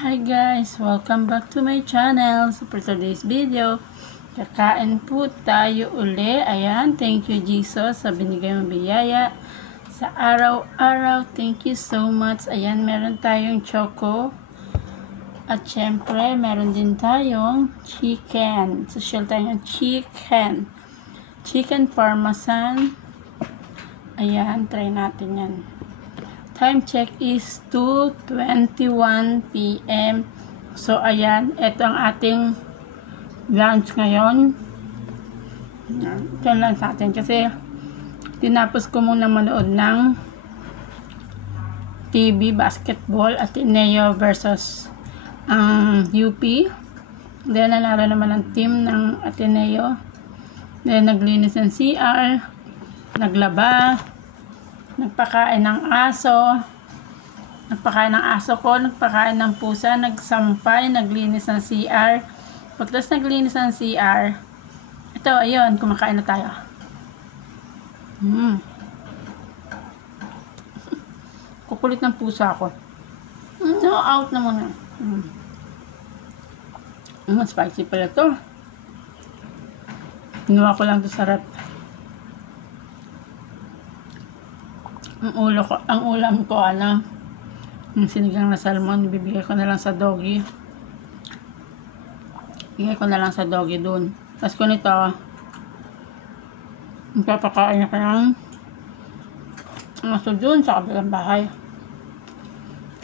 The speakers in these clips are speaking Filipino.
Hi guys! Welcome back to my channel. So for today's video, kakain po tayo uli. Ayan, thank you Jesus sa binigay mong biyaya sa araw-araw. Thank you so much. Ayan, meron tayong choco. At syempre, meron din tayong chicken. Social tayong chicken. Chicken parmesan. Ayan, try natin yan. Time check is 2:21 PM. So, ayan. Ito ang ating lunch ngayon. Ito lang sa atin. Kasi, tinapos ko muna manood ng TV basketball Ateneo versus UP. Then, nanalo naman ang team ng Ateneo. Then, naglinis ng CR. Naglaba. Nagpakain ng aso. Nagpakain ng aso ko. Nagpakain ng pusa. Nagsampay. Naglinis ng CR. Pagkas naglinis ng CR, ito, ayun, kumakain na tayo. Kukulit ng pusa ko. No, out na muna. Spicy pala to. Ginawa ko lang to sa rep. Ang ulam ko, yung sinigang na salmon, bibigay ko na lang sa doggy. Bigay ko na lang sa doggy dun. Tapos ko nito, magpapakain ako ng aso dun sa kabilang bahay.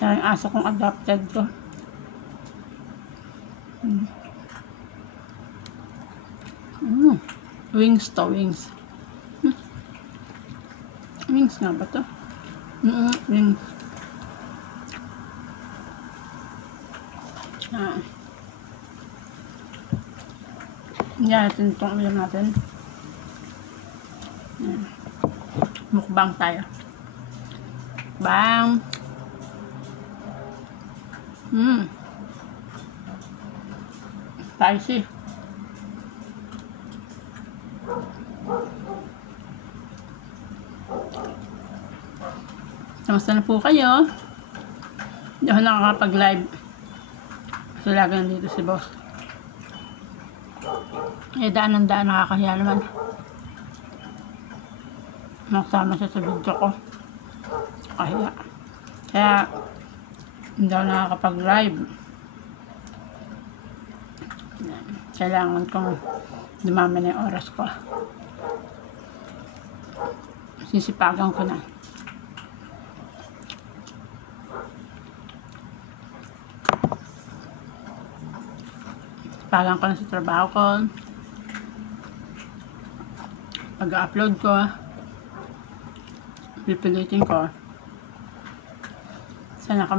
Kaya yung aso kong adopted ko. Wings to, wings. Wings nga ba to? Wings. Yan, natin itong ulam natin. Mukbang tayo. Bang! Spicy. Kamusta na po kayo? Hindi ako nakakapag-live. Kasi lagi nandito si boss. Eh, daan ng daan, nakakahiya naman. Maksama siya sa video ko. Kahiya. Kaya, hindi ako nakakapag-live. Kailangan kong dumami na yung oras ko. Sisipagan ko na. Palang ko na sa trabaho ko. Pag-upload ko, pipilitin ko. Sana ka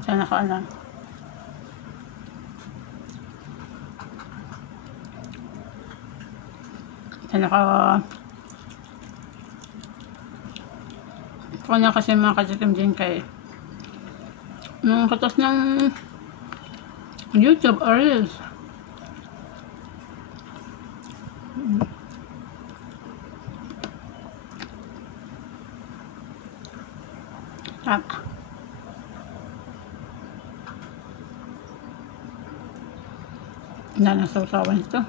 sana ka kung na kasi mga katikim din kay nung katas ng YouTube or Reels. Wala na sausawan ito.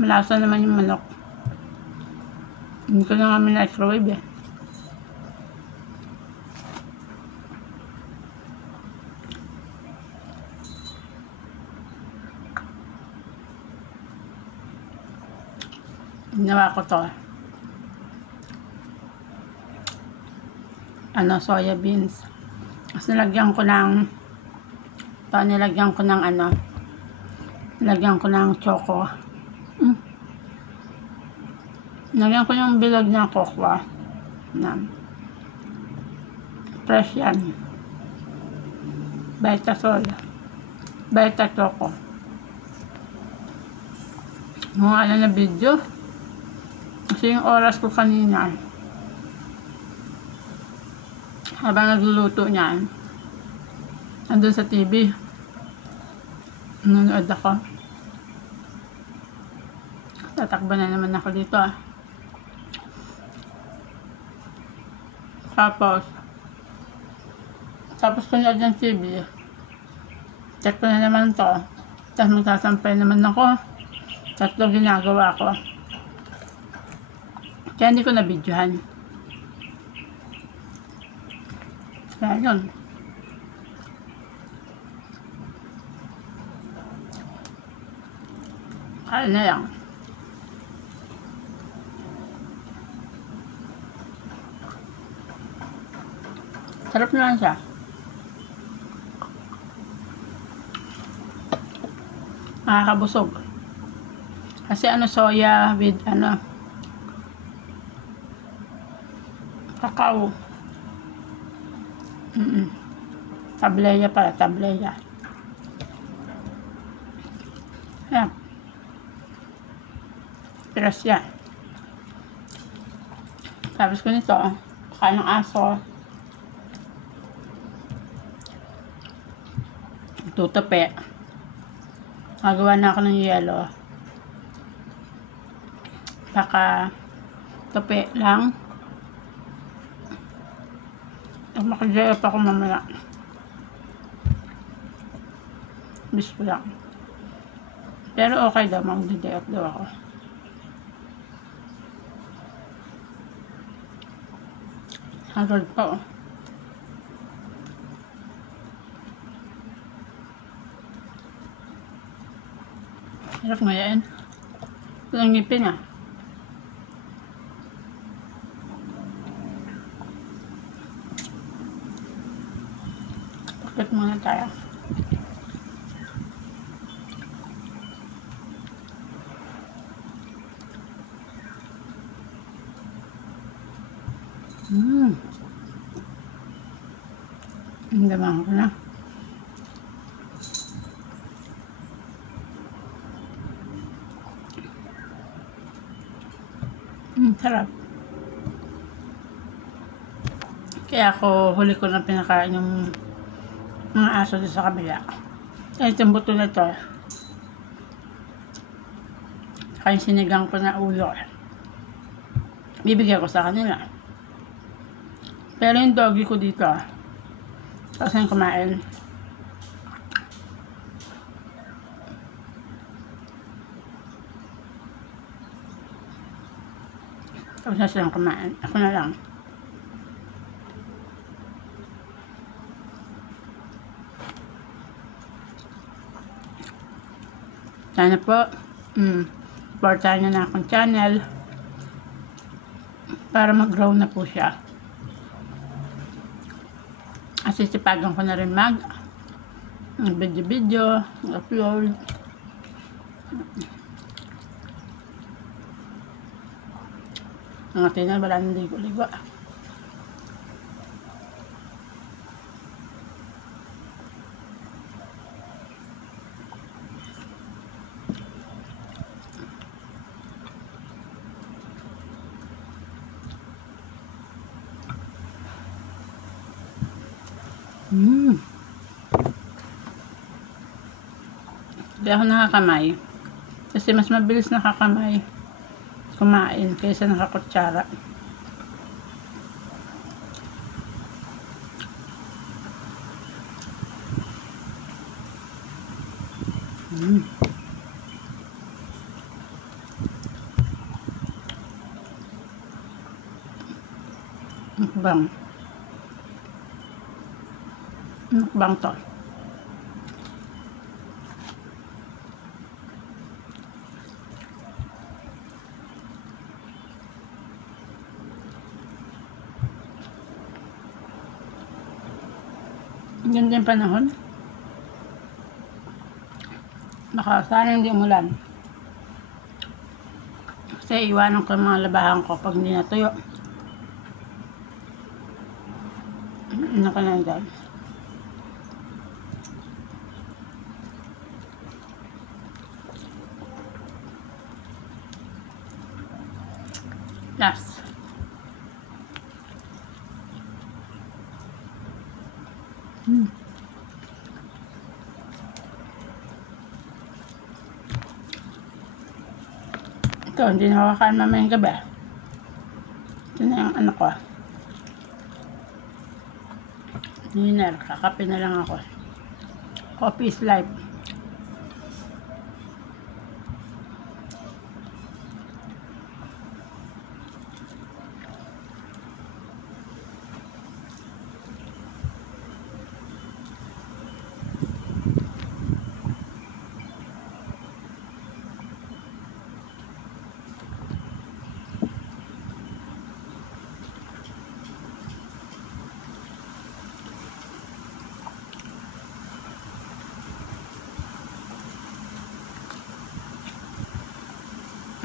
Malasa naman yung manok. Hindi ko na nga microwave eh. Ginawa ko to. Soya beans. Tapos nilagyan ko ng nilagyan ko ng choco. Nilagyan ko yung bilog na kokwa. Fresh yan. Beta choco. Mga na video. Kasi yung oras ko kanina, habang nagluluto niyan, andun sa TV, nanonood ako. Tatakbo na naman ako dito. Tapos, Tapos panood ng TV. Check ko na naman to. Tapos magsasampay naman ako. Tatlo ginagawa ko. Kaya hindi ko na-videohan. Kaya yun. Kaya na lang. Sarap naman siya. Nakakabusog. Kasi soya with kakao. Tableya pala, tableya. Ayan. Piras yan. Tapos ko nito, kain ng aso. Tutupi. Magawa na ako ng yelo. Baka tupi lang. Makajaya pa ako mamaya. Bis ko lang. Pero okay daw, mag-day daw ako. Hagod pa oh. Hirap ngayon. Walang ngipin ah. Pakit muna tayo. Damang ko na. Sarap. Kaya ako huli ko na pinakain yung mga aso doon sa kabila. Kaya itong buto na ito. Saka yung sinigang ko na ulo. Bibigyan ko sa kanila. Pero yung doggy ko dito, kasi yung kumain. Tapos na silang kumain. Ako na lang. Sana po, supportahan nyo na akong channel para mag-grow na po siya. Kasi sipagan ko na rin video-video, upload. Ang atin na, wala nang ligo-ligo. Hindi ako nakakamay. Kasi mas mabilis nakakamay kumain kaysa nakakutsara. Mukbang. Mukbang to. Ganda yung panahon. Baka sana hindi umulan. Kasi iwanan ko yung mga labahan ko pag hindi natuyo. Ano ka na dyan? Last. Ito, hindi nakakain mamayang gabi. Ito na yung anak ko. dinner. Kakape na lang ako. Coffee is life.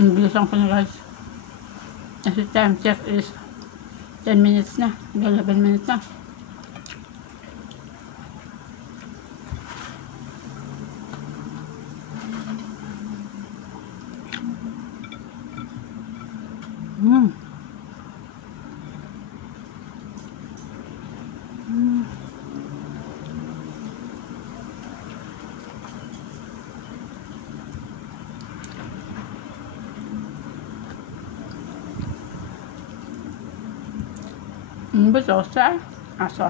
Bilisan ko na guys. Kasi time check is 10 minutes na. 11 minutes na. Besosa aso.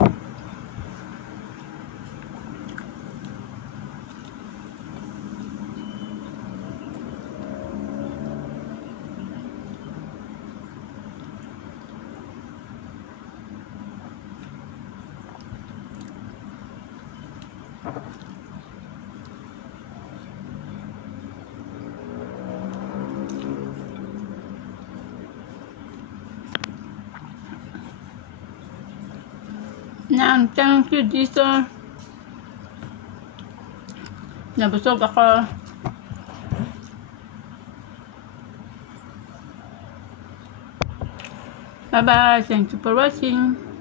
Thank you dito. Nabusog ako. Bye bye. Thank you for watching.